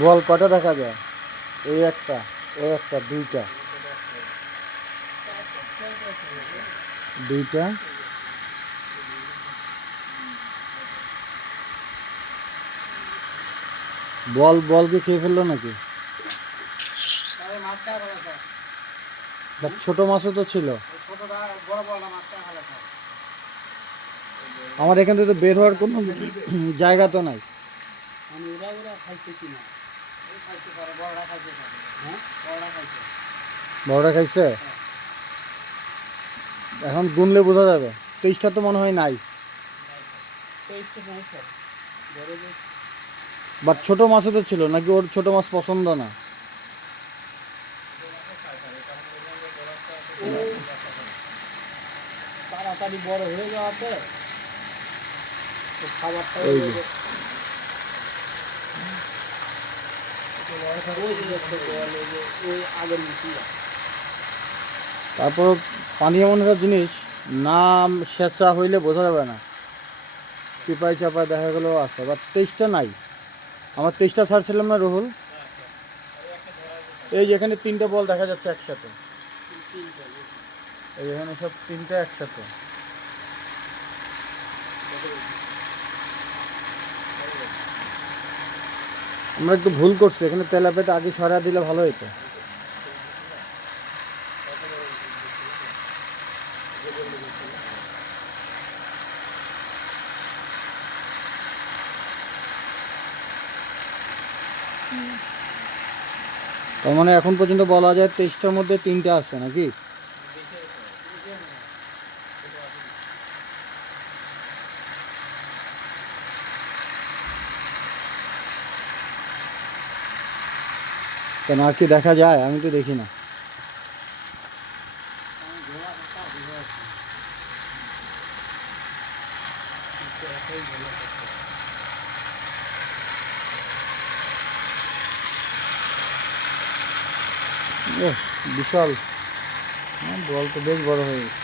বল কটা দেখা যায়? এই একটা, ওই একটা, দুইটা, দুইটা। বল বল কি খেয়ে ফেললো নাকি? ছোট মাছও তো ছিল। আমার এখান থেকে তো বের হওয়ার কোনো জায়গা তো নাই। বড়টা খাইছে? এখন গুনলে বোঝা যাবে। 23টা তো মনে হয় নাই। বাট ছোট মাছও তো ছিল নাকি? ওর ছোট মাছ পছন্দ না? তাড়াতাড়ি বড় হয়ে যাওয়াতে খাবারটা তারপর পানি এমন একটা জিনিস, নাম সেচা হইলে বোঝা যাবে না। চিপাই চাপাই দেখা গেলো আছে, বাট 23টা নাই। আমার 23টা ছাড়ছিলাম না রুহুল? এই যেখানে 3টে বল দেখা যাচ্ছে একসাথে, এই এখানে সব 3টে একসাথে। আমরা একটু ভুল করছি, এখানে তেলাপিয়াটা আগে সরা দিলে ভালো হতো। তার মানে এখন পর্যন্ত বলা যায় 23টার মধ্যে 3টে আছে নাকি? কেন, আর কি দেখা যায়? আমি তো দেখি না। বিশাল বল তো বেশ বড় হয়ে গেছে।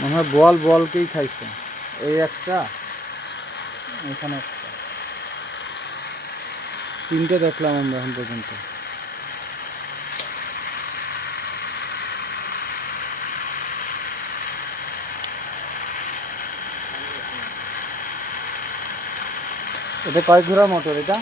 মনে হয় বল বলকেই খাইছে। এই একটা, এখানে একটা, 3টে দেখলাম আমরা এখন পর্যন্ত। এটা কয় ঘোড়া মোটর এটা?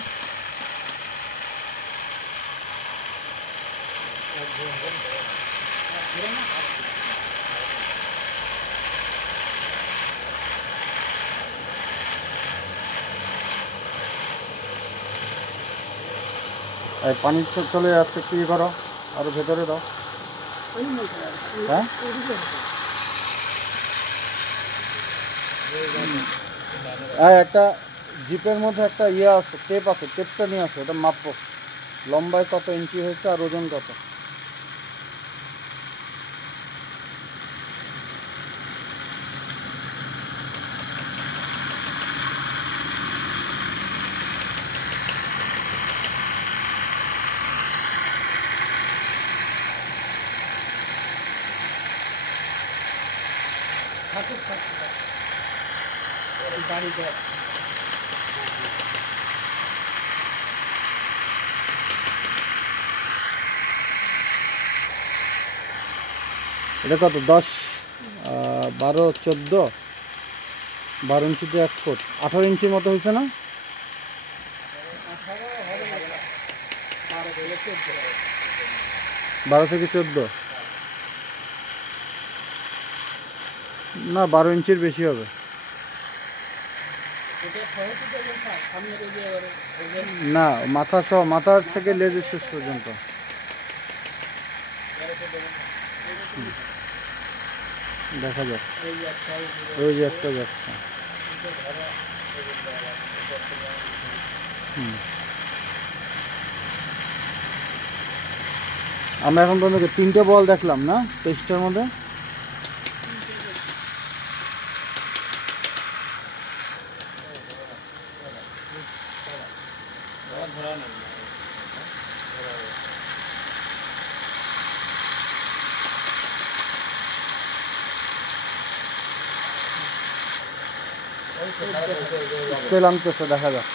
পানি তো চলে যাচ্ছে, কি করো? আরো ভেতরে দাও। হ্যাঁ, একটা জিপের মধ্যে একটা ইয়ে আছে, টেপ আছে, টেপটা নিয়ে আসো, ওটা মাপবো লম্বায় কত ইঞ্চি হয়েছে আর ওজন কত। এটা কত? 10, 12, 14, 12 ইঞ্চিতে 1 ফুট, 18 ইঞ্চির মতো হয়েছে না? 12 থেকে 14 না, 12 ইঞ্চির বেশি হবে। না, মাথা সহ, মাথার থেকে লেজের শেষ পর্যন্ত। দেখা যাক, ওই যে একটা যাচ্ছে। আমরা এখন পর্যন্ত 3টে বল দেখলাম না 23টার মধ্যে? ধরা নেই স্কেল আনতেছে, দেখা যাক।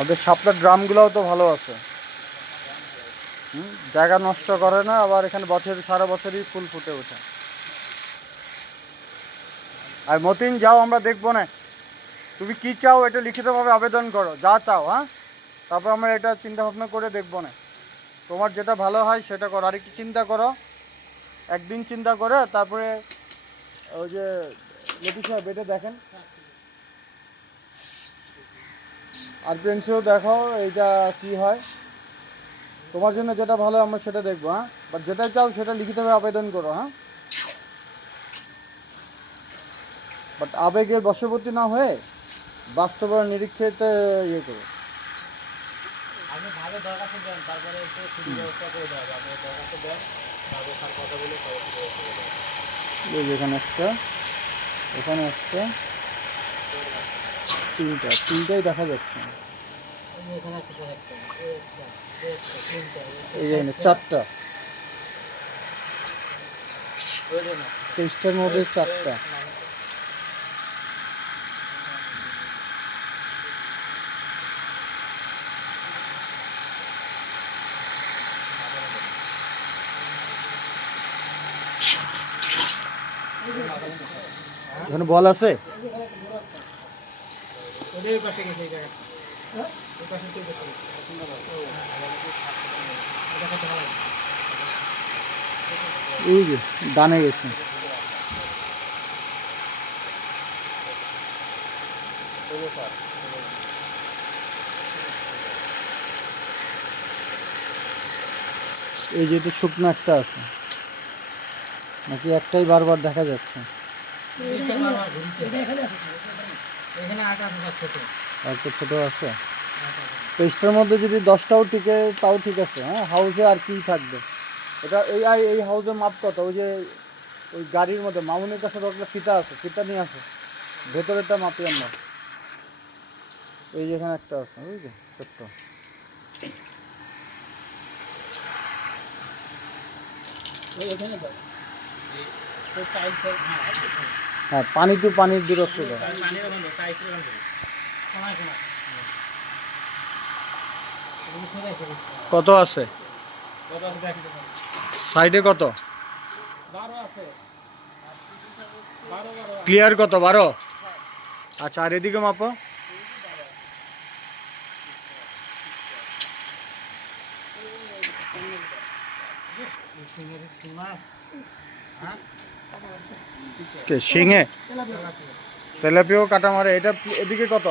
ওদের সাপটার ড্রামগুলোও তো ভালো আছে, জায়গা নষ্ট করে না, আবার এখানে সারা বছরই ফুল ফুটে ওঠে। আর মতিন, যাও, আমরা দেখবো না। তুমি কি চাও এটা লিখিতভাবে আবেদন করো, যা চাও, হ্যাঁ, তারপর আমরা এটা চিন্তা ভাবনা করে দেখবো না। তোমার যেটা ভালো হয় সেটা করো, আর একটু চিন্তা করো, একদিন চিন্তা করে তারপরে ওই যে লতিফ সাহেব এটা দেখেন, আর প্রিন্সিও দেখো এইটা কি হয়। তোমার জন্য যেটা ভালো আমরা সেটা দেখবো, হ্যাঁ, বাট যেটা চাও সেটা লিখিতভাবে আবেদন করো, হ্যাঁ। বাট আবেগের বশবর্তী না হয়ে বাস্তবের নিরীক্ষেতে ইয়ে করো। আপনি ভালো দরখাস্ত দেন, তারপরে এসে ছুটি ব্যবস্থা করে দেওয়া হবে। আপনি দরখাস্ত দেন, তারপর তার কথা বলে এই যে এখানে একটা, এখানে একটা, তিনটাই দেখা যাচ্ছে। এখানে আছে স্যার একটা, এই যে চারটা, না 23টার মধ্যে চারটা। এখানে বল আছে, ওদের পাশে গেছে এই জায়গাটা, ওই পাশে তো গেছে এই যে ডানে গেছে। এই যে তো শুকনো একটা আছে, নাকি একটাই বারবার দেখা যাচ্ছে? এখানে আটা আছে ছোট, আর তো ছোট আছে। 23টার মধ্যে যদি 10টাও টিকে তাও ঠিক আছে, হ্যাঁ। হাউসে আর কি থাকবে এটা? এই হাউসের মাপ কত? ওই যে ওই গাড়ির মধ্যে মামুনের কাছে তো একটা ফিতা আছে, ফিতা নিয়ে আসে, ভেতরেরটা মাপি আমরা। এই যেখানে একটা আছে, বুঝলি, ছোট্ট। এখানে দাও তো টাইলস, হ্যাঁ, পানি টু পানির দূরত্ব দাও। পানির ওখানে দাও, টাইলসের ওখানে দাও, শোনা শোনা কত আছে কত আছে দেখ, সাইডে? কত 12 আছে, 12 ক্লিয়ার? কত 12? আচ্ছা, আর এদিকে মাপো। কে শিঙে? তেলাপিও কাটা মারে। এটা এদিকে কত?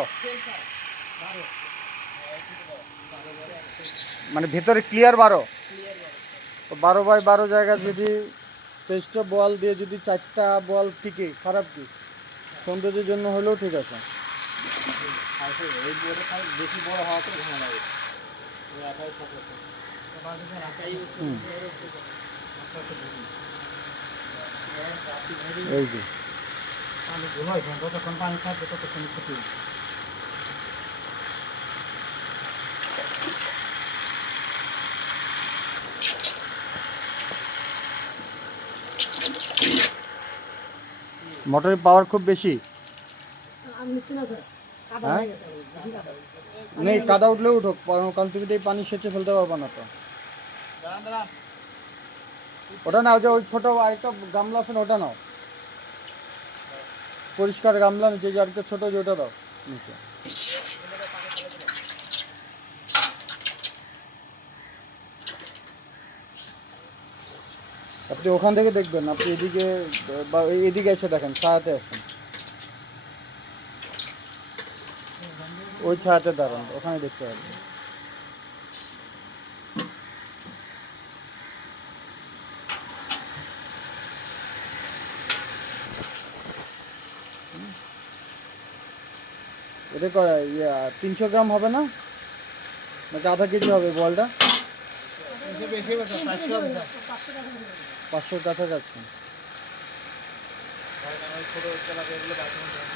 মানে ভেতরে ক্লিয়ার 12? তো 12x12 জায়গা যদি 23টা বল দিয়ে যদি 4টা বল টিকে, খারাপ কি? সৌন্দর্যের জন্য হলেও ঠিক আছে। এই বড় বেশি বড় হওয়া তো ভালো লাগে, এই যে পানি ঘুমাইছে, যতক্ষণ পানি থাকবে ততক্ষণ ক্ষতি। মোটরের পাওয়ার খুব বেশি হ্যাঁ? নেই, কাদা উঠলেও উঠুক, কারণ তুমি তো এই পানি সেচে ফেলতে পারবে না তো। ওটা নাও, যে ওই ছোট আরেকটা গামলা আছে না, ওটা নাও, পরিষ্কার গামলা, যে আরেকটা ছোট, যে ওটা দাও নিচে। আপনি ওখান থেকে দেখবেন, আপনি এদিকে বা এদিকে এসে দেখেন, ছায়াতে আসেন, ওই ছায়াতে দাঁড়ান, ওখানে দেখতে পাবেন। এটা 300 গ্রাম হবে না, নাকি আধা কেজি হবে বলটা? এসে বেশি বেচা 400 হবে স্যার। 500-র কাছাকাছি। ভাই কারণ ওই ছোট তেলাপিয়াগুলো বাঁচানো যায় না।